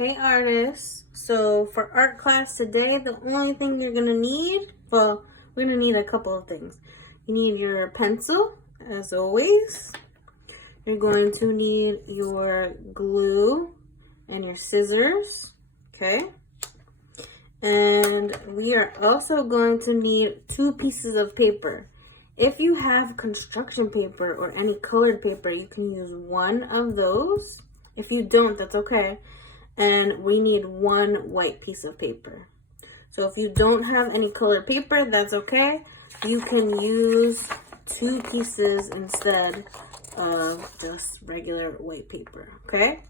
Hey artists, so for art class today, the only thing you're gonna need, well, we're gonna need a couple of things. You need your pencil, as always. You're going to need your glue and your scissors, okay? And we are also going to need 2 pieces of paper. If you have construction paper or any colored paper, you can use one of those. If you don't, that's okay. And we need 1 white piece of paper. So if you don't have any colored paper, that's okay. You can use 2 pieces instead of just regular white paper, okay?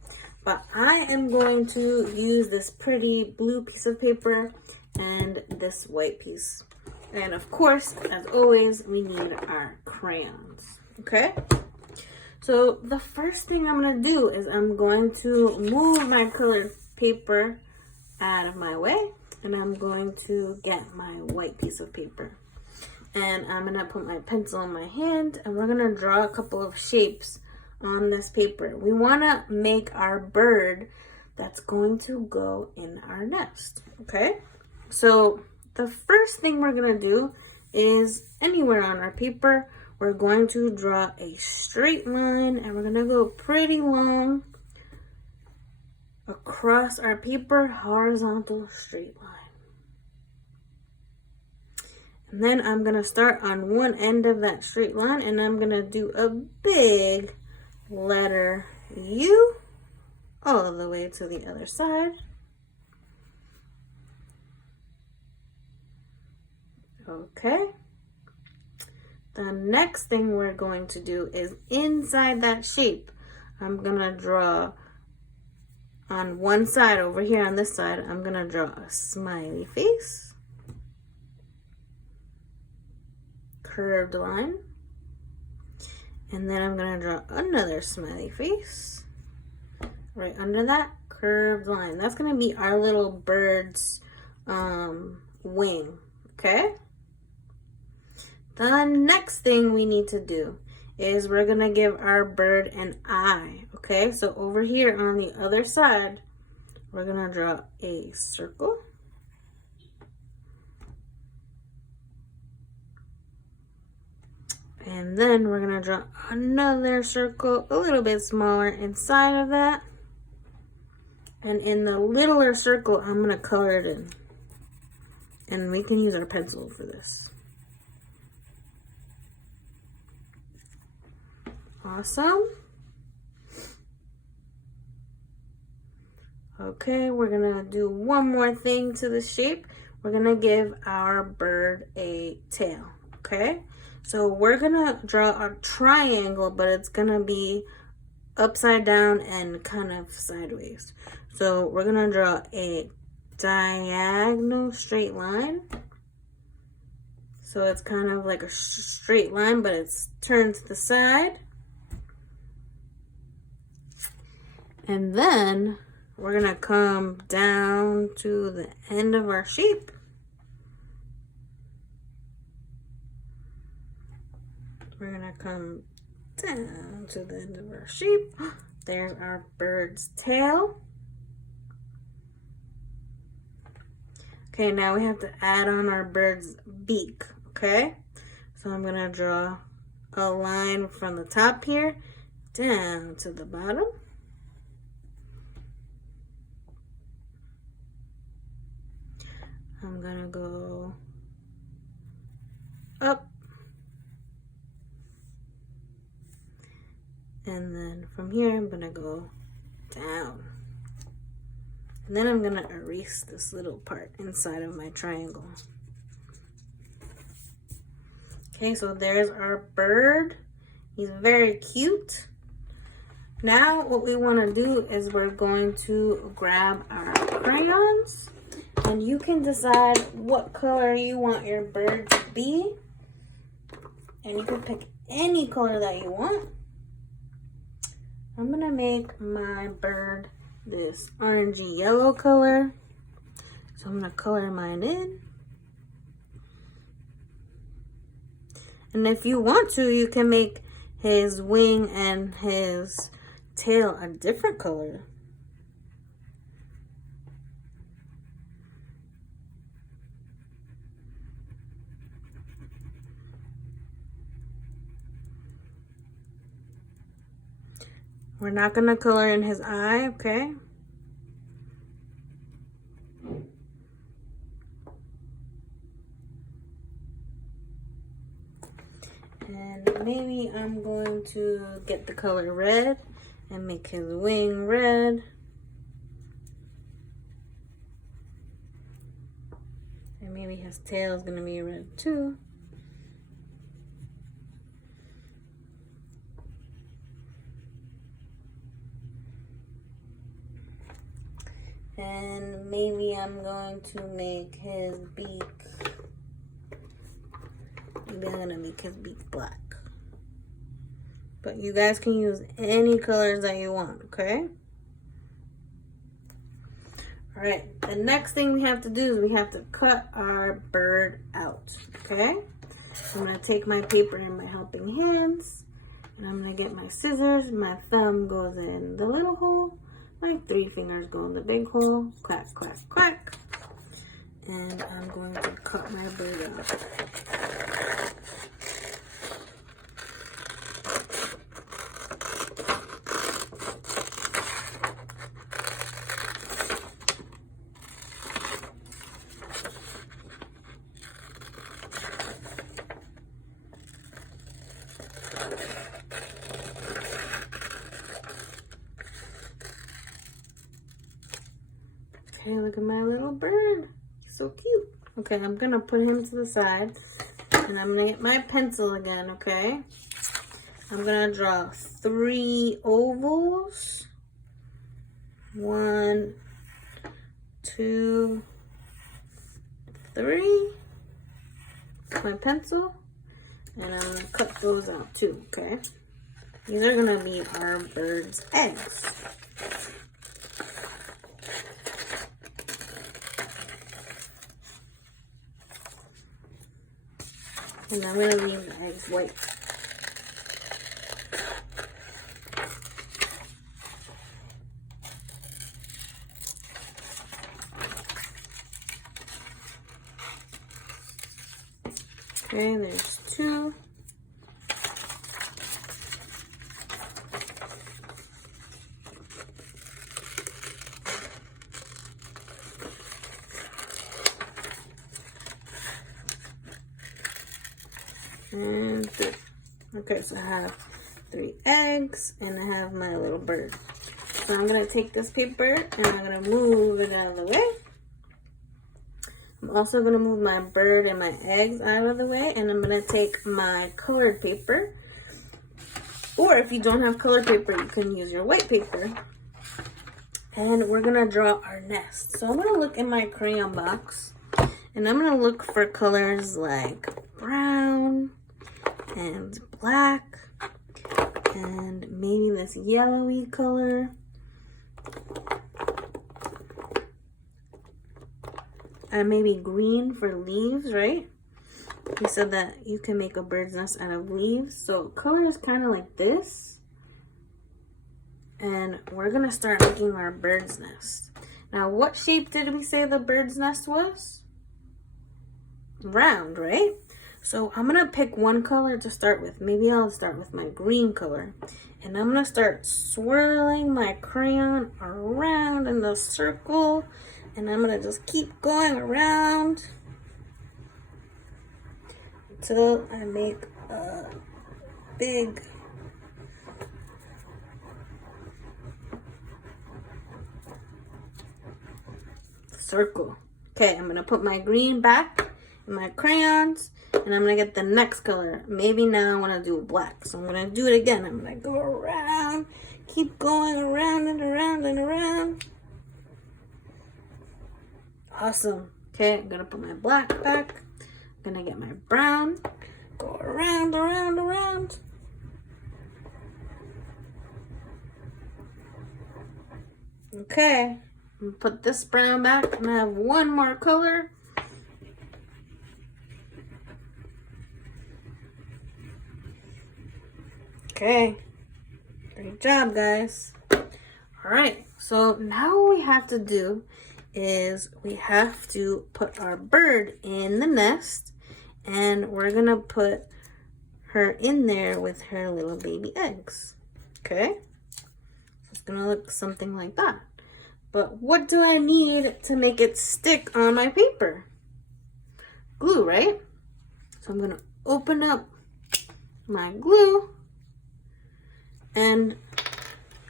But I am going to use this pretty blue piece of paper and this white piece. And of course, as always, we need our crayons, okay? So the first thing I'm going to do is I'm going to move my colored paper out of my way, and I'm going to get my white piece of paper. And I'm going to put my pencil in my hand, and we're going to draw a couple of shapes on this paper. We want to make our bird that's going to go in our nest, okay? So the first thing we're going to do is anywhere on our paper, we're going to draw a straight line, and we're going to go pretty long across our paper, horizontal straight line. And then I'm going to start on one end of that straight line, and I'm going to do a big letter U all the way to the other side. Okay. The next thing we're going to do is inside that shape, I'm going to draw on one side over here on this side, I'm going to draw a smiley face, curved line, and then I'm going to draw another smiley face right under that curved line. That's going to be our little bird's wing, okay? The next thing we need to do is we're going to give our bird an eye, okay? So over here on the other side, we're going to draw a circle. And then we're going to draw another circle, a little bit smaller inside of that. And in the littler circle, I'm going to color it in. And we can use our pencil for this. Awesome. Okay, we're gonna do one more thing to the shape. We're gonna give our bird a tail, okay? So we're gonna draw a triangle, but it's gonna be upside down and kind of sideways. So we're gonna draw a diagonal straight line. So it's kind of like a straight line, but it's turned to the side. And then we're going to come down to the end of our shape. We're going to come down to the end of our shape. There's our bird's tail. Okay, now we have to add on our bird's beak, okay? So I'm going to draw a line from the top here down to the bottom. I'm gonna go up, and then from here I'm gonna go down, and then I'm gonna erase this little part inside of my triangle. Okay, so there's our bird. He's very cute. Now what we want to do is we're going to grab our crayons. And you can decide what color you want your bird to be. And you can pick any color that you want. I'm going to make my bird this orangey yellow color. So I'm going to color mine in. And if you want to, you can make his wing and his tail a different color. We're not gonna color in his eye, okay? And maybe I'm going to get the color red and make his wing red. And maybe his tail is gonna be red too. And maybe I'm going to make his beak. Maybe I'm gonna make his beak black. But you guys can use any colors that you want, okay? All right, the next thing we have to do is we have to cut our bird out, okay? I'm gonna take my paper in my helping hands, and I'm gonna get my scissors. My thumb goes in the little hole. My 3 fingers go in the big hole. Clack, clack, clack. And I'm going to cut my bird out. Okay, look at my little bird. He's so cute. Okay, I'm gonna put him to the side, and I'm gonna get my pencil again, okay? I'm gonna draw 3 ovals. 1, 2, 3. My pencil, and I'm gonna cut those out too, okay? These are gonna be our bird's eggs. And I'm gonna leave the eggs white. Okay, there's 2. And 3. Okay, so I have 3 eggs and I have my little bird. So I'm gonna take this paper and I'm gonna move it out of the way. I'm also gonna move my bird and my eggs out of the way, and I'm gonna take my colored paper. Or if you don't have colored paper, you can use your white paper. And we're gonna draw our nest. So I'm gonna look in my crayon box and I'm gonna look for colors like brown and black and maybe this yellowy color. And maybe green for leaves, right? He said that you can make a bird's nest out of leaves. So color is kind of like this. And we're gonna start making our bird's nest. Now, what shape did we say the bird's nest was? Round, right? So I'm gonna pick one color to start with. Maybe I'll start with my green color. And I'm gonna start swirling my crayon around in the circle. And I'm gonna just keep going around until I make a big circle. Okay, I'm gonna put my green back in my crayons, and I'm gonna get the next color. Maybe now I wanna do black, so I'm gonna do it again. I'm gonna go around, keep going around and around and around. Awesome. Okay, I'm gonna put my black back. I'm gonna get my brown, go around, around, around. Okay, I'm gonna put this brown back, and I have one more color. Okay, great job, guys. All right, so now what we have to do is we have to put our bird in the nest, and we're gonna put her in there with her little baby eggs. Okay, gonna look something like that. But what do I need to make it stick on my paper? Glue, right? So I'm gonna open up my glue and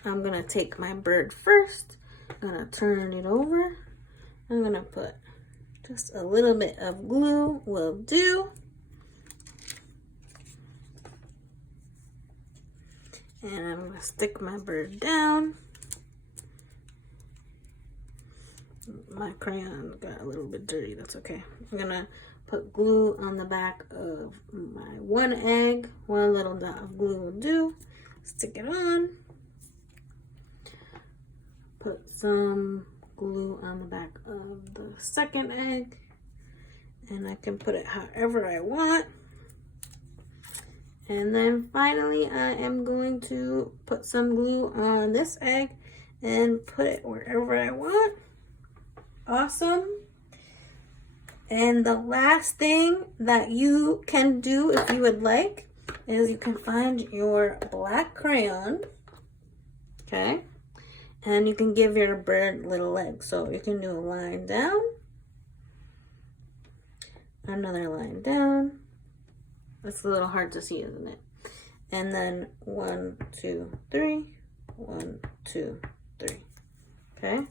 I'm gonna take my bird first. I'm gonna turn it over. I'm gonna put just a little bit of glue will do. And I'm gonna stick my bird down. My crayon got a little bit dirty, that's okay. I'm gonna put glue on the back of my one egg. One little dot of glue will do. Stick it on. Put some glue on the back of the second egg. And I can put it however I want. And then finally, I am going to put some glue on this egg and put it wherever I want. Awesome. And the last thing that you can do if you would like is you can find your black crayon, okay? And you can give your bird little legs. So you can do a line down, another line down. It's a little hard to see, isn't it? And then 1, 2, 3, 1, 2, 3. Okay?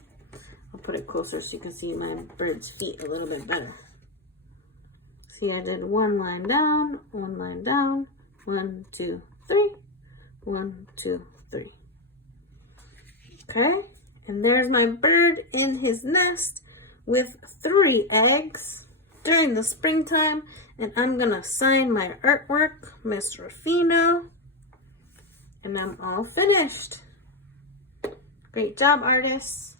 I'll put it closer so you can see my bird's feet a little bit better. See, I did 1 line down, 1 line down, 1, 2, 3, 1, 2, 3. Okay? And there's my bird in his nest with 3 eggs during the springtime. And I'm gonna sign my artwork, Miss Rufino. And I'm all finished. Great job, artists.